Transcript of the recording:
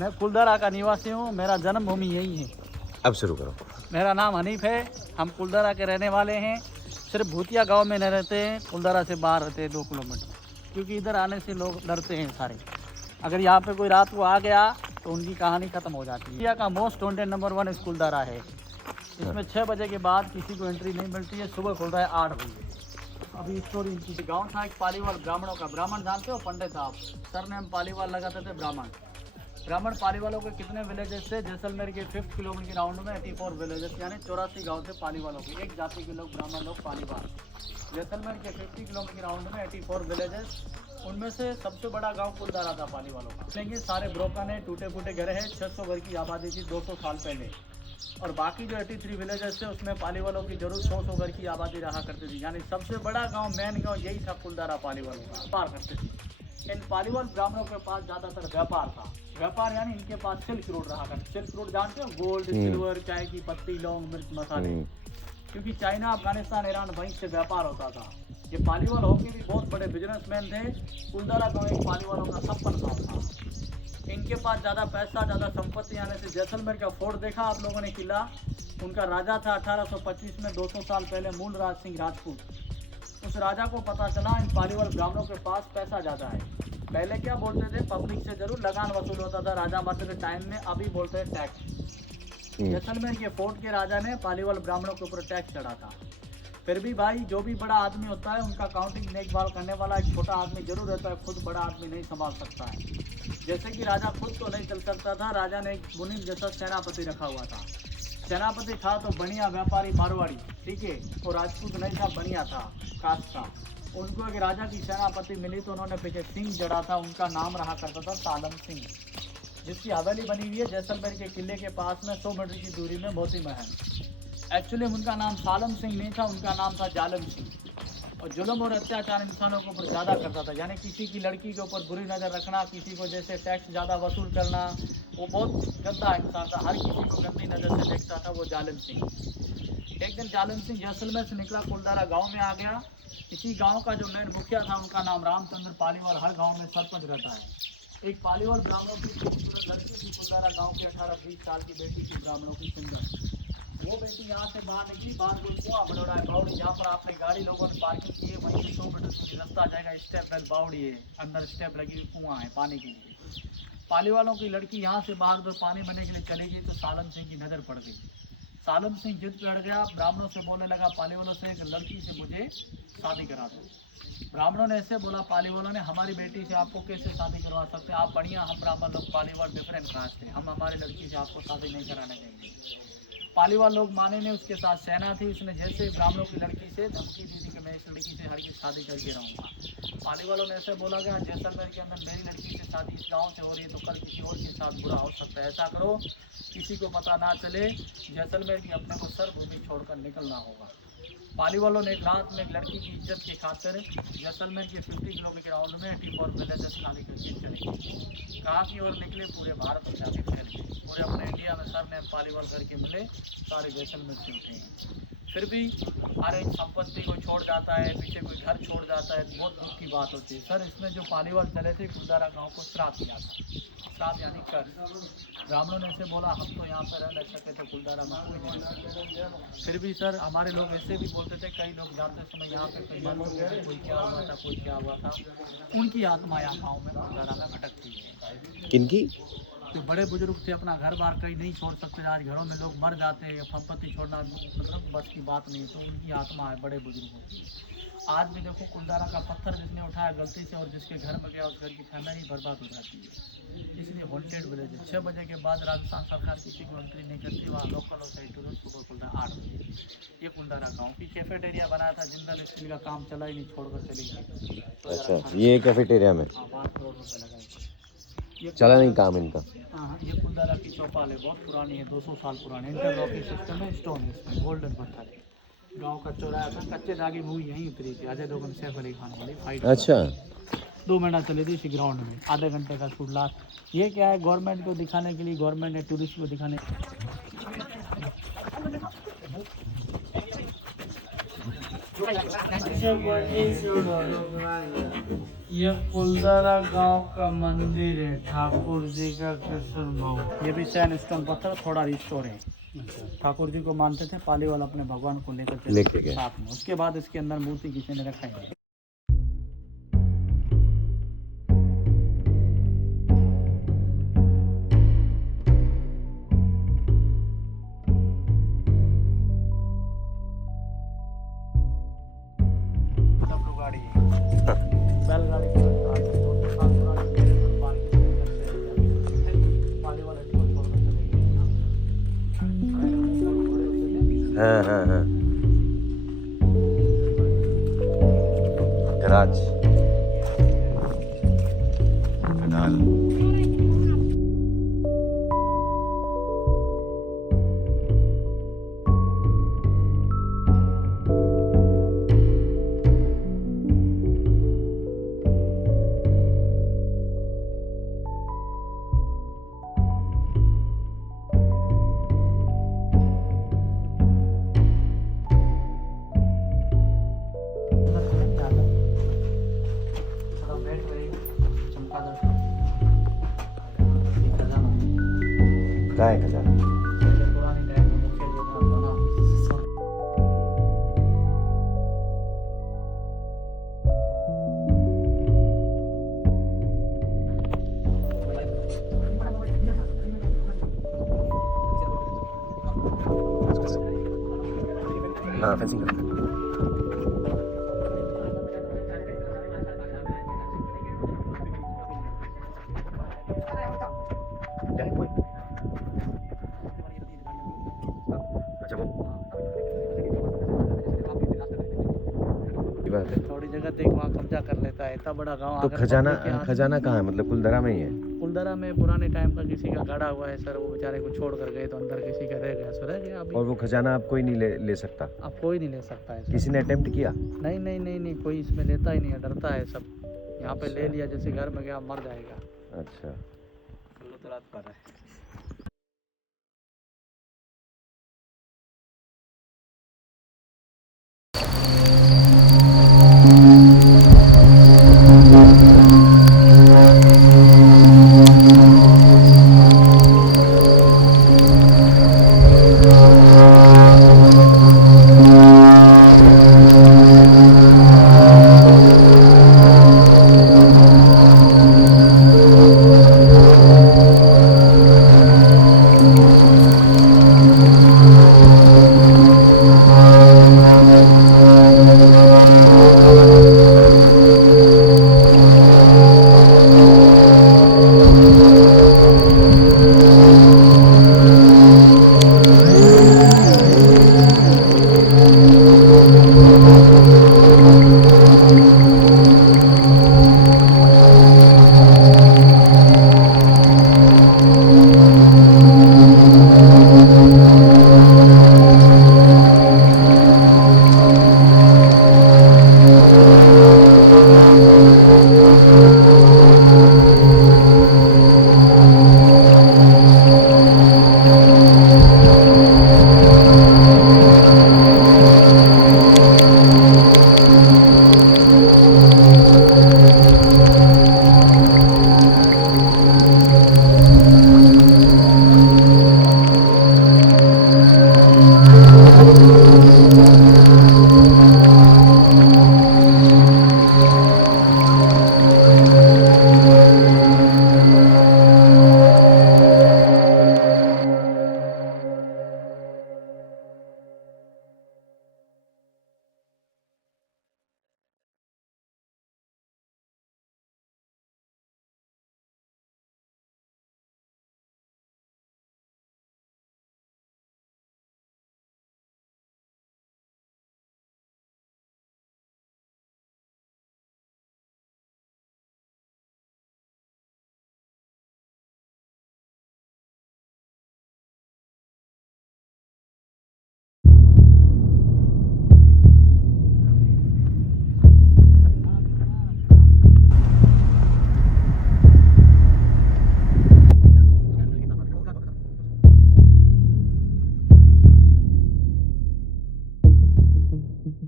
मैं कुलदारा का निवासी हूँ, मेरा जन्मभूमि यही है। अब शुरू करो। मेरा नाम हनीफ है, हम कुलदारा के रहने वाले हैं। सिर्फ भूतिया गांव में नहीं रहते हैं, कुलदारा से बाहर रहते हैं 2 किलोमीटर, क्योंकि इधर आने से लोग डरते हैं सारे। अगर यहाँ पे कोई रात को आ गया तो उनकी कहानी ख़त्म हो जाती है। इंडिया का मोस्ट वांटेड नंबर 1 कुलदारा है। इसमें 6 बजे के बाद किसी को एंट्री नहीं मिलती है, सुबह खुल रहा है 8 बजे। अभी स्टोरी इनकी गाँव था एक पालीवाल ब्राह्मणों का। ब्राह्मण जानते हो, पंडित आप, सर ने हम पालीवाल लगाते थे। ब्राह्मण पालीवालों के कितने विलेजेस थे? जैसलमेर के 5 किलोमीटर राउंड में 84 विलेजेस, यानी 84 गांव थे पालीवालों के। एक जाति के लोग ब्राह्मण लोग पालीवाल। जैसलमेर के 50 किलोमीटर राउंड में 84 विलेजेस, उनमें से सबसे बड़ा गांव कुलदारा था पालीवालों का। देखेंगे सारे ब्रोकन है, टूटे फूटे घर है। 600 घर की आबादी थी 200 साल पहले। और बाकी जो 83 विलेजेस थे उसमें पालीवालों की जरूर 100 घर की आबादी रहा करती थी। यानी सबसे बड़ा गाँव, मेन गाँव यही था कुलदारा पालीवालों का। व्यापार करते थे। इन पालीवाल ब्राह्मणों के पास ज़्यादातर व्यापार था। व्यापार यानी इनके पास सिल्क रोड रहा करता। सिल्क रोड जानते हो, गोल्ड, सिल्वर, चाय की पत्ती, लौंग, मिर्च, मसाले। क्योंकि चाइना, अफगानिस्तान, ईरान, वहीं से व्यापार होता था। ये पालीवाल होके भी बहुत बड़े बिजनेसमैन थे। कुलदारा गाँव एक पालीवालों का संपन्न गाँव था। इनके पास ज़्यादा पैसा, ज़्यादा संपत्ति आने से जैसलमेर का फोर्ट देखा आप लोगों ने, किला। उनका राजा था 1825 में, 200 साल पहले, मूलराज सिंह राजपूत। उस राजा को पता चला इन पालीवाल ब्राह्मणों के पास पैसा ज़्यादा है। पहले क्या बोलते थे, पब्लिक से जरूर लगान वसूल होता था राजा मर्द के टाइम में, अभी बोलते हैं टैक्स। जैसलमेर के फोर्ट के राजा ने पालीवाल ब्राह्मणों के ऊपर टैक्स चढ़ा था। फिर भी भाई, जो भी बड़ा आदमी होता है उनका काउंटिंग देखभाल करने वाला एक छोटा आदमी जरूर रहता है। खुद बड़ा आदमी नहीं संभाल सकता है। जैसे कि राजा खुद तो नहीं चल सकता था, राजा ने एक मुनीम जैसा सेनापति रखा हुआ था। सेनापति था तो बढ़िया व्यापारी, मारवाड़ी, ठीक है, और राजपूत नहीं था, बढ़िया था, कास्ट था। उनको एक राजा की सेनापति मिली तो उन्होंने पीछे सिंह जड़ा था। उनका नाम रहा करता था सालम सिंह, जिसकी हवेली बनी हुई है जैसलमेर के किले के पास में 100 मीटर की दूरी में, मोती महल। एक्चुअली उनका नाम सालम सिंह नहीं था, उनका नाम था जालम सिंह। और जुल्म और अत्याचार इंसानों के ऊपर ज़्यादा करता था। यानी किसी की लड़की के ऊपर बुरी नज़र रखना, किसी को जैसे टैक्स ज़्यादा वसूल करना, वो बहुत गंदा इंसान था। हर किसी को गंदी नज़र से देखता था वो जालिम सिंह। एक दिन जालिम सिंह जैसलमेर से निकला, कुलदारा गांव में आ गया। इसी गांव का जो मेन मुखिया था उनका नाम रामचंद्र पालीवाल। हर गांव में सरपंच रहता है। एक पालीवाल ब्राह्मणों की खूबसूरत लड़की थी, कुलदारा गांव की 18-20 साल की बेटी थी, ब्राह्मणों की सुंदर। वो बेटी यहाँ से बाहर निकली, बाहर कोई कुआं बड़ोड़ा है, बावड़ी, जहाँ पर आपने गाड़ी लोगों ने पार्किंग की है वहीं से 100 मीटर दूरी रास्ता जाएगा, स्टेप वेल बावड़ी है, अंदर स्टेप लगी हुई, कुआं है पानी के लिए। पाली वालों की लड़की यहाँ से बाहर तो पानी भरने के लिए चली गई तो सालम सिंह की नज़र पड़ गई। सालम सिंह जिद पे अड़ गया, ब्राह्मणों से बोलने लगा, पाली वालों से, एक लड़की से मुझे शादी करा दो। ब्राह्मणों ने ऐसे बोला, पाली वालों ने, हमारी बेटी से आपको कैसे शादी करवा सकते, आप बढ़िया, हम ब्राह्मण लोग पालीवाल डिफरेंट कास्ट है, हम हमारी लड़की से आपको शादी नहीं कराने देंगे। पालीवाल लोग माने नहीं। उसके साथ सेना थी, उसने जैसे ब्राह्मणों की लड़की से धमकी दी थी कि मैं इस लड़की से हर की शादी करके रहूँगा। पालीवालों ने ऐसे बोला गया, जैसलमेर के अंदर मेरी लड़की से शादी इस गाँव से हो रही है तो कल किसी और के साथ बुरा हो सकता है, ऐसा करो किसी को पता ना चले, जैसलमेर की अपने को सर भूमि छोड़कर निकलना होगा। पालीवालों ने एक रात में एक लड़की की इज्जत की खातिर जैसलमेर के 50 किलोमीटर राउंड में 84 विलेजेस खाली करके चले। कहाँ की ओर निकले, पूरे भारत में जाके फैल गए। पूरे अपने इंडिया में सर ने पालीवाल करके मिले, सारे जैसलमेर से उठे हैं। फिर भी हर एक संपत्ति को छोड़ जाता है, पीछे कोई घर छोड़ जाता है, बहुत दुख की बात होती है। सर इसमें जो पालीवाल चले थे, कुलदारा गाँव को श्राप दिया था। श्राप यानी कर्ज। ब्राह्मणों ने ऐसे बोला, हम तो यहाँ पर रह नहीं सके थे, कुलदारा में कोई नहीं रह सके। फिर भी सर हमारे लोग ऐसे भी बोलते थे, कई लोग जाते समय यहाँ पे कोई मर गया, कोई क्या हुआ था, कोई क्या हुआ था, उनकी आत्मा यहाँ गाँव में कुलदारा में भटकती है। किनकी? तो बड़े बुजुर्ग थे, अपना घर बार कहीं नहीं छोड़ सकते, आज घरों में लोग मर जाते हैं, संपत्ति छोड़ना मतलब बस की बात नहीं, तो उनकी आत्मा है बड़े बुजुर्गों की। आज भी देखो, कुलदारा का पत्थर जिसने उठाया गलती से और जिसके घर में गया, उस घर की फैमिली बर्बाद हो जाती है। इसलिए हॉन्टेड विलेज है। 6 बजे के बाद राजस्थान सरकार किसी को एंट्री नहीं करती, वहाँ लोकल होता है टूरिस्ट, सुबह खुलता है 8 बजे। ये कुलदारा गाँव की कैफेटेरिया बनाया था, जिंदल स्टील का काम चला ही नहीं, छोड़कर चली गई। अच्छा, ये कैफेटेरिया में? हाँ, 5 करोड़ रुपये लगाए। चला नहीं काम इनका। हाँ, ये कुलदारा की चौपाल है, बहुत पुरानी है, 200 साल पुरानी। इंटरलॉकिंग सिस्टम है, स्टोन है इसमें, गोल्डन पत्थर है। गांव का चौराहा था, कच्चे धागे मूवी यहीं उतरी थी, अजय देवगन सैफ अली खान वाली फाइट। अच्छा 2 महीना चली थी इसी ग्राउंड में, आधे घंटे का शूट लास्ट। ये क्या है, गवर्नमेंट को दिखाने के लिए, गवर्नमेंट ने टूरिस्ट को दिखाने। ये कुलदारा गांव का मंदिर है, ठाकुर जी का कृष्ण भगवान। ये भी सैंडस्टोन पत्थर, थोड़ा रिस्टोर है। ठाकुर जी को मानते थे, पाली वाला अपने भगवान को लेकर चले लेके गए। साथ में। उसके बाद इसके अंदर मूर्ति किसी ने रखा है। गाड़ी बैलगाड़ी की पाली वाला इसको छोड़कर चले गए। हाँ हाँ हाँ गराज कनाल। क्या है खजाना? पुरानी टाइम में मुख्य जो था बना हाँ फेंसिंग करते हैं। अच्छा वो बात है। थोड़ी जगह देख वहाँ कब्जा कर लेता है, इतना बड़ा गांव। तो खजाना खजाना कहाँ है, मतलब कुलदरा में ही है? कुलदरा में पुराने टाइम का किसी का गाड़ा हुआ है सर, वो बेचारे को छोड़ कर गए तो अंदर किसी का रह गया, सो रह गया अभी। और वो खजाना आप कोई नहीं ले सकता? अब कोई नहीं ले सकता है सर। किसी ने अटेम्प्ट किया? नहीं नहीं नहीं नहीं, कोई इसमें लेता ही नहीं है, डरता है सब। यहाँ पे ले लिया जैसे घर में गया मर जाएगा। अच्छा रात पर है।